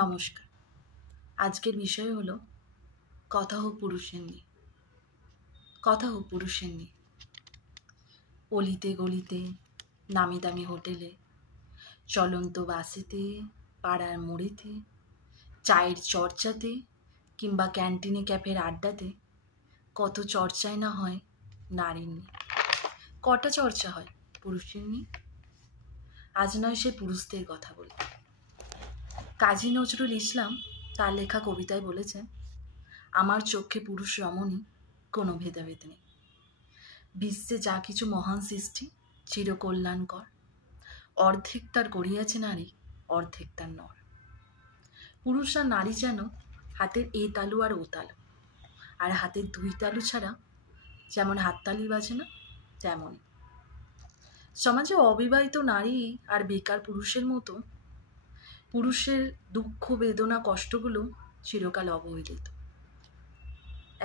নমস্কার। আজকের বিষয় হলো কথা হোক পুরুষের নিয়ে। কথা হোক পুরুষের নিয়ে। অলিতে গলিতে, নামি দামি হোটেলে, চলন্ত বাসেতে, পাড়ার মোড়েতে, চায়ের চর্চাতে কিংবা ক্যান্টিনে ক্যাফের আড্ডাতে কত চর্চাই না হয় নারীর নিয়ে। কটা চর্চা হয় পুরুষের নিয়ে? আজ নয় সে পুরুষদের কথা বলি। কাজী নজরুল ইসলাম তার লেখা কবিতায় বলেছেন, আমার চোখে পুরুষ রমণী কোনো ভেদাভেদ নেই। বিশ্বে যা কিছু মহান সৃষ্টি চিরকল্যাণকর, অর্ধেক তার গড়িয়াছে নারী, অর্ধেক তার নর। পুরুষ আর নারী যেন হাতের এ তালু আর ও তালু, আর হাতের দুই তালু ছাড়া যেমন হাততালি বাজে না, তেমনই সমাজে অবিবাহিত নারী আর বেকার পুরুষের মতো পুরুষের দুঃখ বেদনা কষ্টগুলো চিরকাল অবহেলিত।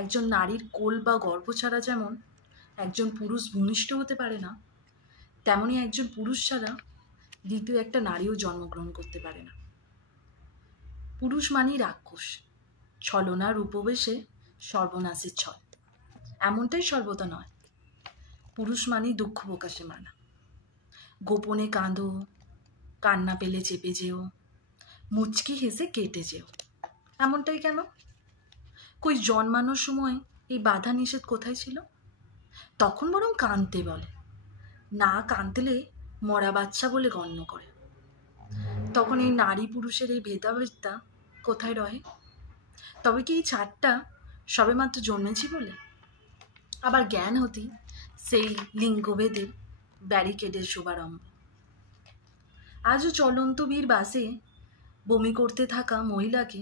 একজন নারীর কোল বা গর্ভ ছাড়া যেমন একজন পুরুষ ভূমিষ্ঠ হতে পারে না, তেমনি একজন পুরুষ ছাড়া দ্বিতীয় একটা নারীও জন্মগ্রহণ করতে পারে না। পুরুষ মানেই রাক্ষস, ছলনার উপবেশে সর্বনাশের ছল। এমনটাই সর্বদা নয়। পুরুষ মানেই দুঃখ প্রকাশে মানা, গোপনে কাঁদো, কান্না পেলে চেপে যেও, মুচকি হেসে কেটে যেও। এমনটাই কেন? কই জন্মানোর সময় এই বাধা নিষেধ কোথায় ছিল? তখন বরং কাঁদতে বলে, না কাঁদলে মরা বাচ্চা বলে গণ্য করে। তখন এই নারী পুরুষের এই ভেদাভেদটা কোথায় রহে? তবে কি এই ছাড়টা সবেমাত্র জন্মেছি বলে? আবার জ্ঞান হতেই সেই লিঙ্গভেদের ব্যারিকেডের শুভারম্ভ। আজও চলন্ত বীর বাসে বমি করতে থাকা মহিলাকে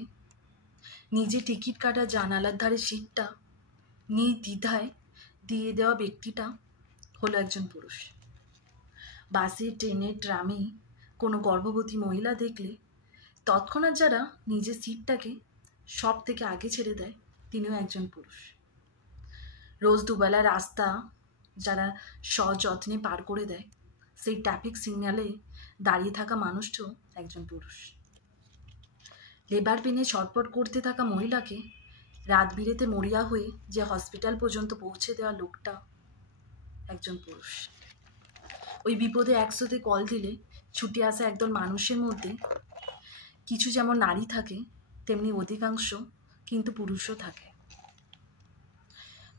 নিজে টিকিট কাটা জানালার ধারে সিটটা নির্দ্বিধায় দিয়ে দেওয়া ব্যক্তিটা হলো একজন পুরুষ। বাসে, ট্রেনে, ট্রামে কোনো গর্ভবতী মহিলা দেখলে তৎক্ষণাৎ যারা নিজের সিটটাকে সব থেকে আগে ছেড়ে দেয়, তিনিও একজন পুরুষ। রোজ দুবেলা রাস্তা যারা সযত্নে পার করে দেয়, সেই ট্রাফিক সিগন্যালে দাঁড়িয়ে থাকা মানুষটিও একজন পুরুষ। লেবার পেনে ছটপট করতে থাকা মহিলাকে রাত বিরেতে মরিয়া হয়ে যে হসপিটাল পর্যন্ত পৌঁছে দেওয়া লোকটা একজন পুরুষ। ওই বিপদে 100-তে কল দিলে ছুটে আসা একদল মানুষের মধ্যে কিছু যেমন নারী থাকে, তেমনি অধিকাংশ কিন্তু পুরুষও থাকে।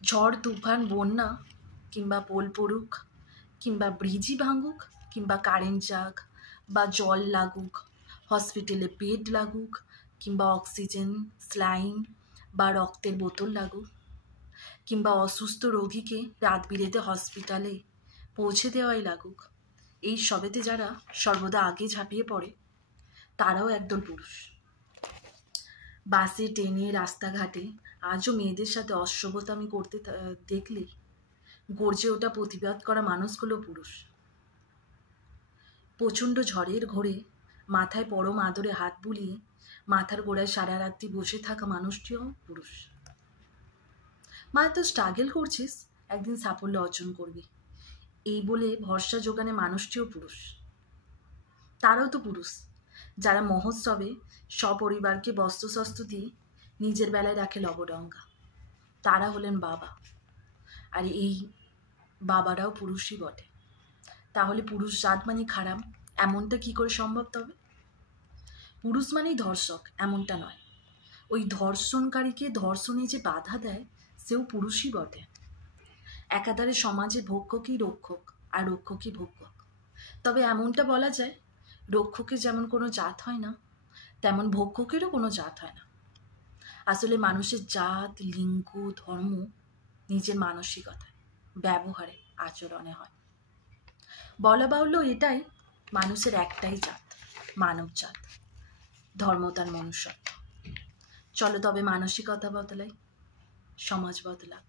ঝড়, তুফান, বন্যা কিংবা পোল পড়ুক, কিংবা ব্রিজই ভাঙুক, কিংবা কারেন্ট যাক বা জল লাগুক, হসপিটালে বেড লাগুক, কিংবা অক্সিজেন, স্যালাইন বা রক্তের বোতল লাগুক, কিংবা অসুস্থ রোগীকে রাত বিরেতে হসপিটালে পৌঁছে দেওয়াই লাগুক, এই সবেতে যারা সর্বদা আগে ঝাঁপিয়ে পড়ে, তারাও একদল পুরুষ। বাসে, ট্রেনে, রাস্তাঘাটে আজও মেয়েদের সাথে অসভ্যতামি করতে দেখলে গর্জে ওঠা প্রতিবাদ করা মানুষগুলো পুরুষ। প্রচণ্ড ঝড়ের ঘোরে মাথায় পরম আদরে হাত বুলিয়ে মাথার গোড়ায় সারা রাত্রি বসে থাকা মানুষটিও পুরুষ। তো স্ট্রাগল করছিস, একদিন সাফল্য অর্জন করবি, এই বলে ভরসা যোগানে মানুষটিও পুরুষ। তারাও তো পুরুষ যারা মহোৎসবে সপরিবারকে বস্ত্রশস্ত্র দিয়ে নিজের বেলায় রাখে লবডঙ্কা। তারা হলেন বাবা, আর এই বাবারাও পুরুষই বটে। তাহলে পুরুষ জাত মানে খারাপ, এমনটা কি করে সম্ভব? তবে পুরুষ মানেই ধর্ষক, এমনটা নয়। ওই ধর্ষণকারীকে ধর্ষণে যে বাধা দেয়, সেও পুরুষই বটে। একাধারে সমাজে ভক্ষকই রক্ষক আর রক্ষকই ভক্ষক। তবে এমনটা বলা যায়, রক্ষকের যেমন কোনো জাত হয় না, তেমন ভক্ষকেরও কোনো জাত হয় না। আসলে মানুষের জাত, লিঙ্গ, ধর্ম নিজের মানসিকতায়, ব্যবহারে, আচরণে হয়। বলা বাহুল্য এটাই মানুষের একটাই জাত, মানব জাত। ধর্ম তার মনুষ্যত্ব। চলো তবে মানসিকতা বদলাই, সমাজ বদলাক।